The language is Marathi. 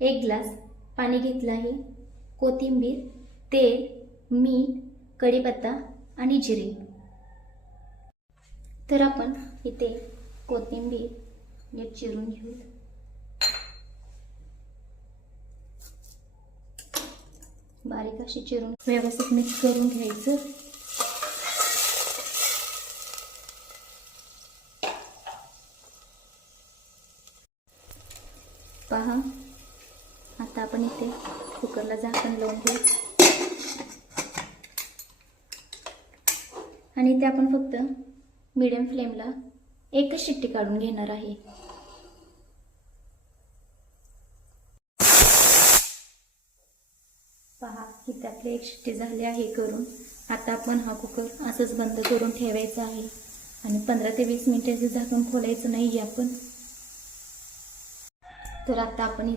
1 ग्लास पाणी घेतलं आहे, कोथिंबीर, तेल, मीठ, कढीपत्ता आणि जिरे। तर आपण इथे कोथिंबीर नीट चिरून घेऊ। बारीक अशी चिरून व्यवस्थित मिक्स करून घ्यायचं। पहा, आता आपण इथे कुकरला झाकण लावून घेऊ आणि इथे आपण फक्त मीडियम फ्लेमला एकच शिट्टी काढून घेणार आहे। पहा, इथे आपली एक शिट्टी झाली आहे करून। आता आपण हा कुकर असंच बंद करून ठेवायचा आहे आणि 15 ते 20 मिनिटांचे झाकण खोलायचं नाही आपण। तर आता आपण